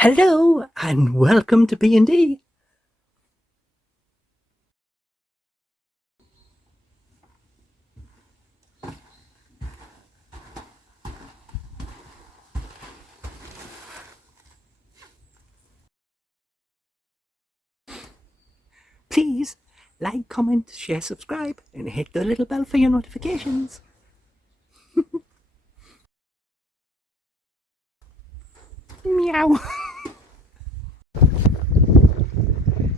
Hello and welcome to B&D. Please like, comment, share, subscribe and hit the little bell for your notifications. Meow.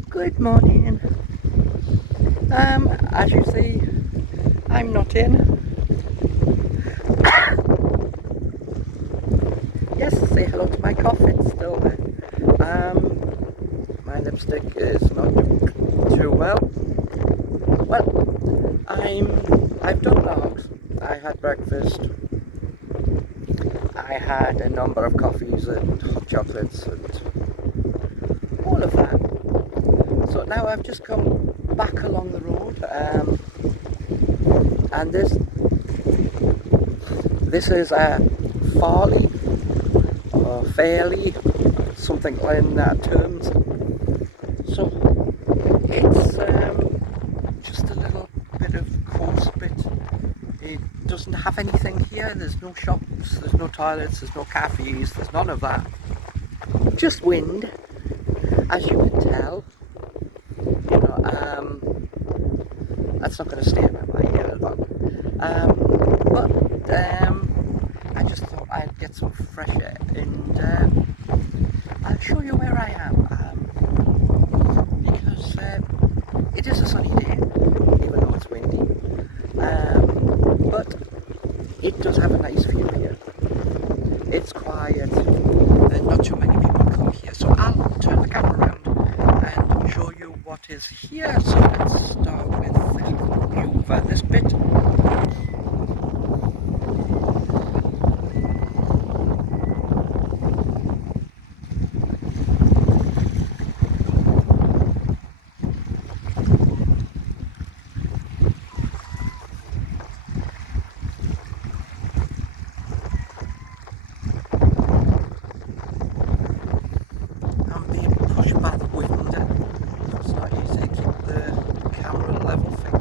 Good morning. As you see, I'm not in. Yes, say hello to my cough, it's still there. My lipstick is not doing too well. Well, I've done logs. I had breakfast. I had a number of coffees and hot chocolates and all of that. So now I've just come back along the road, and this is a Fairlie or Fairlie, something in that terms. So it's just a little bit of coast bit. It doesn't have anything here. There's no shops, there's no toilets, there's no cafes, there's none of that. Just wind, as you can tell. You know, that's not going to stay in my mind here at all. But I just thought I'd get some fresh air and I'll show you where I am, because it is a sunny day, even though it's windy, but it does have a nice view here. It's quiet and not too many people come here, so I'll turn the camera around and show you what is here. So let's start with the view over this bit. I'm being pushed by the wind, so it's not easy to keep the camera level thing.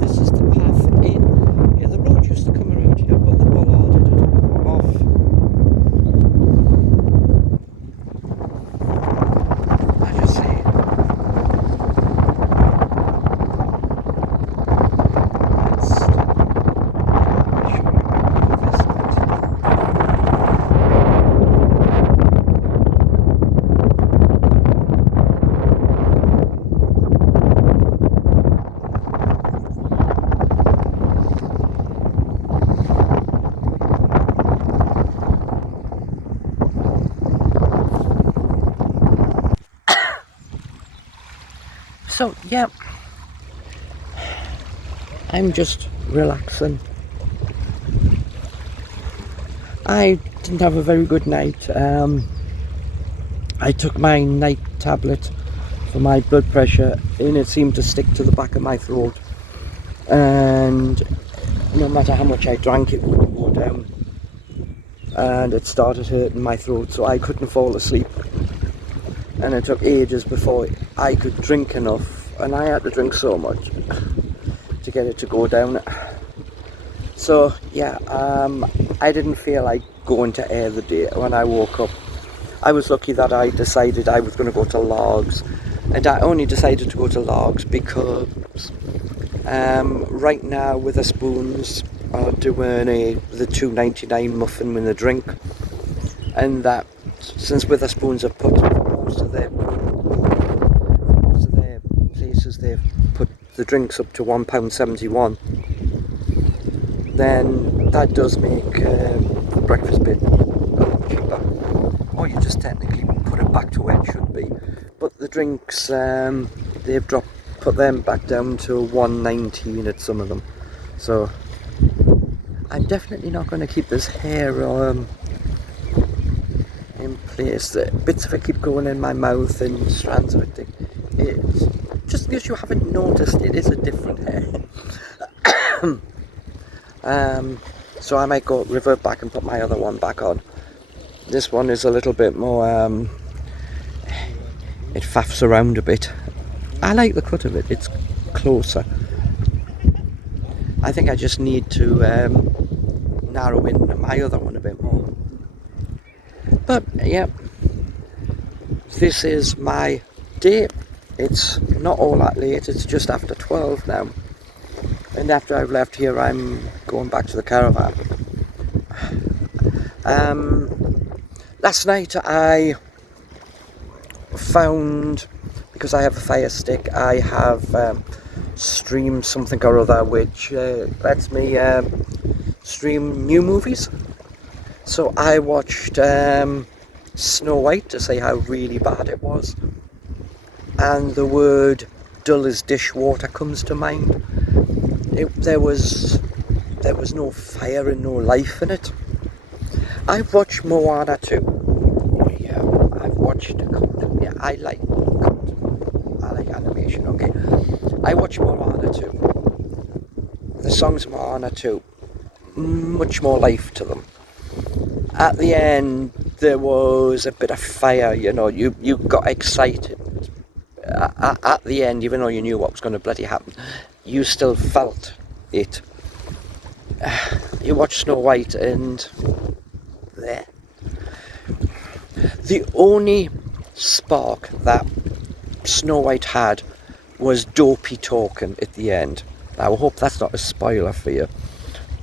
This is the path in. Yeah, the road used to come around here, but the bollarded it off. As you see, let's show you this bit. So yeah, I'm just relaxing. I didn't have a very good night. I took my night tablet for my blood pressure and it seemed to stick to the back of my throat, and no matter how much I drank it wouldn't go down, and it started hurting my throat, so I couldn't fall asleep, and it took ages before I could drink enough, and I had to drink so much to get it to go down. So yeah, I didn't feel like going to air the day when I woke up. I was lucky that I decided I was going to go to logs, and I only decided to go to logs because right now Witherspoons are doing the $2.99 muffin with a drink, and that since Witherspoons have put most of their places, they've put the drinks up to £1.71, then that does make the breakfast bit a lot cheaper, or you just technically put it back to where it should be. But the drinks, they've put them back down to $1.19 at some of them. So I'm definitely not going to keep this hair in place. Bits of it keep going in my mouth and strands of it. It's just because you haven't noticed, it is a different hair. So I might revert back and put my other one back on. This one is a little bit more, it faffs around a bit. I like the cut of it, it's closer. I think I just need to narrow in my other one a bit more. But yeah, this is my day. It's not all that late, it's just after 12 now. And after I've left here, I'm going back to the caravan. Last night I found, because I have a Fire Stick, I have streamed something or other which lets me stream new movies. So I watched Snow White to see how really bad it was, and the word dull as dishwater comes to mind. There was no fire and no life in it. I've watched Moana too. Yeah, I've watched a couple. Yeah, I like animation. Okay, I watched Moana too. The songs of Moana too, much more life to them. At the end, there was a bit of fire. You know, you got excited. At the end, even though you knew what was going to bloody happen, you still felt it. You watch Snow White and there. The only spark that Snow White had was Dopey talking at the end. Now, I hope that's not a spoiler for you,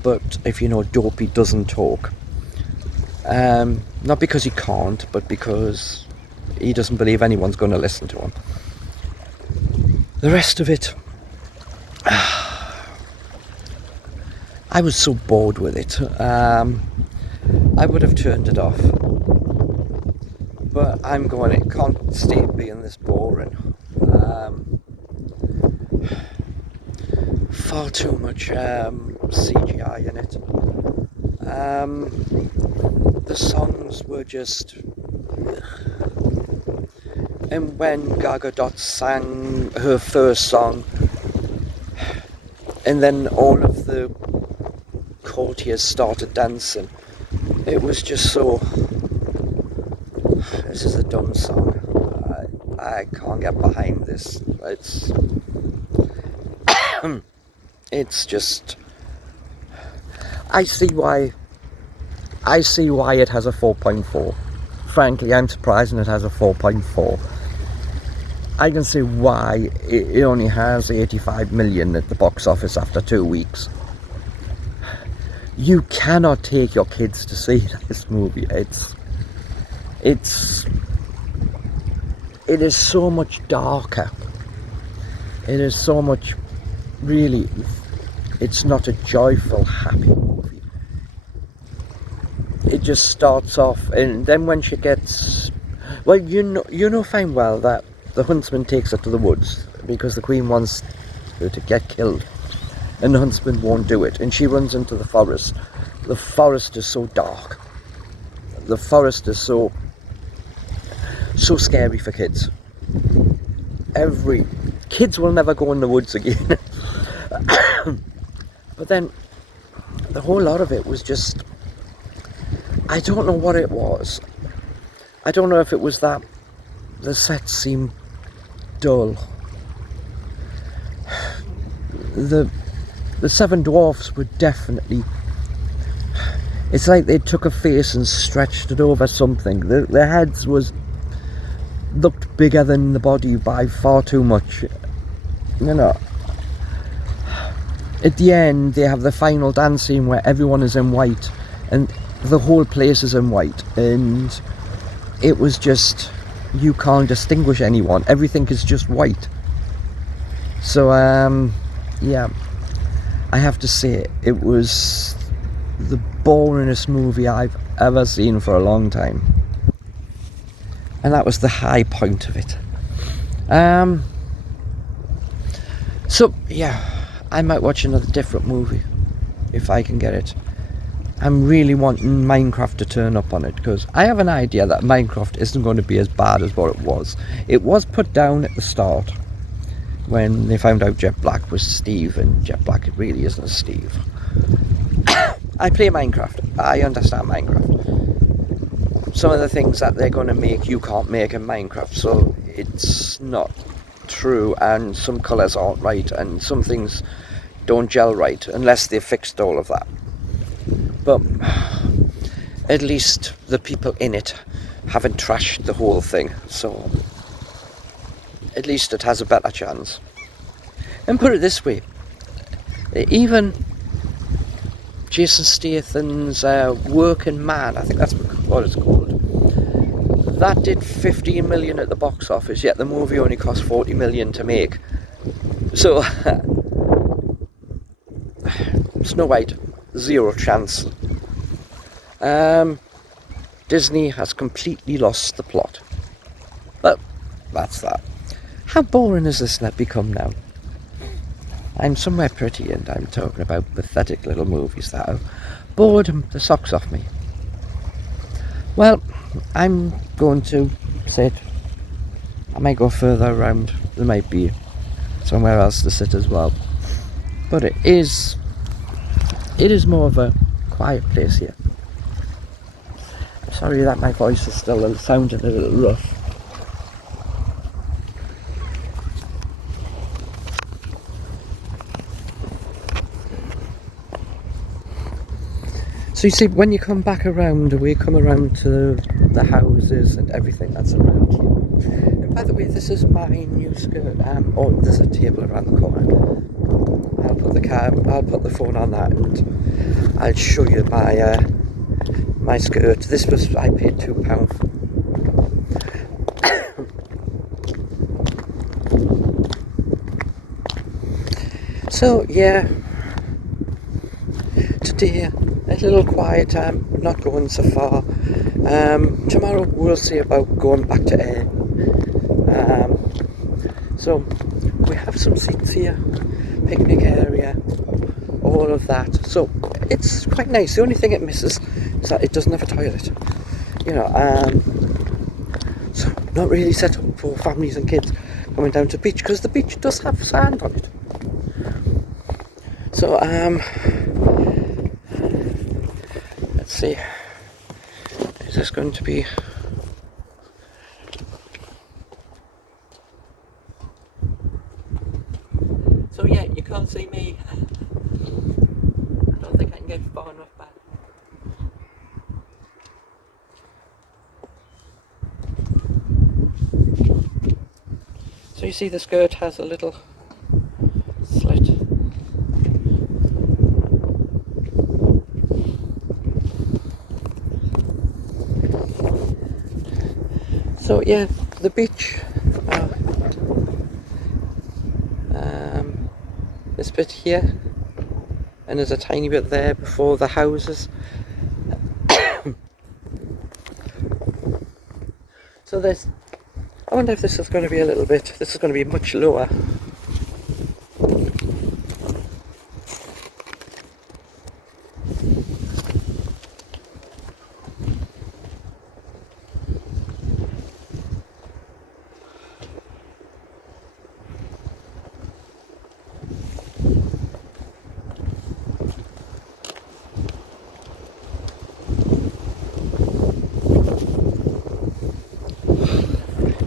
but if you know, Dopey doesn't talk. Not because he can't, but because he doesn't believe anyone's going to listen to him. The rest of it, I was so bored with it. I would have turned it off. But I'm going, it can't stay being this boring. Far too much CGI in it. The songs were just... And when Gal Gadot sang her first song, and then all of the courtiers started dancing, it was just so... This is a dumb song. I can't get behind this. It's just... I see why it has a 4.4. Frankly, I'm surprised it has a 4.4. I can see why it only has 85 million at the box office after 2 weeks. You cannot take your kids to see this movie. It is so much darker. It is so much, really, it's not a joyful, happy movie. It just starts off, and then when she gets, well, you know fine well that the huntsman takes her to the woods because the queen wants her to get killed, and the huntsman won't do it, and she runs into the forest. The forest is so dark. The forest is so scary for kids. Kids will never go in the woods again. But then the whole lot of it was just, I don't know what it was. I don't know if it was that the sets seemed dull. The seven dwarfs were definitely, it's like they took a face and stretched it over something. Their heads looked bigger than the body by far too much. You know, at the end they have the final dance scene where everyone is in white and the whole place is in white, and it was just, you can't distinguish anyone. Everything is just white. So yeah, I have to say it was the boringest movie I've ever seen for a long time, and that was the high point of it. So yeah, I might watch another different movie if I can get it. I'm really wanting Minecraft to turn up on it, because I have an idea that Minecraft isn't going to be as bad as what it was. It was put down at the start when they found out Jet Black was Steve, and Jet Black it really isn't Steve. I play Minecraft. I understand Minecraft. Some of the things that they're going to make you can't make in Minecraft, so it's not true, and some colours aren't right, and some things don't gel right unless they've fixed all of that. But at least the people in it haven't trashed the whole thing, so at least it has a better chance. And put it this way, even Jason Statham's Working Man, I think that's what it's called, that did 15 million at the box office, yet the movie only cost 40 million to make. So Snow White, zero chance. Disney has completely lost the plot. But that's that. How boring has this net become now? I'm somewhere pretty and I'm talking about pathetic little movies that have bored the socks off me. Well, I'm going to sit. I might go further around. There might be somewhere else to sit as well. But it is more of a quiet place here. I'm sorry that my voice is still sounding a little rough. So you see, when you come back around, we come around to the houses and everything that's around here. And by the way, this is my new skirt. Oh, there's a table around the corner. I'll put the phone on that and I'll show you my skirt. This was, I paid £2. So yeah, today a little quiet, not going so far. Tomorrow we'll see about going back to air. So we have some seats here, picnic area, all of that. So it's quite nice. The only thing it misses is that it doesn't have a toilet. You know, so not really set up for families and kids coming down to the beach, because the beach does have sand on it. So let's see, is this going to be, so yeah, you can't see me. I don't think I can get far enough back. So you see the skirt has a little slit. So yeah, the beach, this bit here, and there's a tiny bit there before the houses. So there's, I wonder if this is going to be a little bit, this is going to be much lower.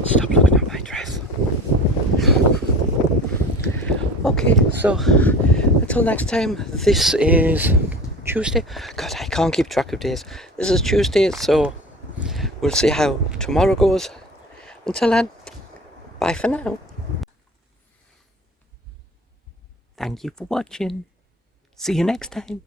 Stop looking at my dress. Okay, so until next time, this is Tuesday. God, I can't keep track of days. This is Tuesday, so we'll see how tomorrow goes. Until then, bye for now. Thank you for watching. See you next time.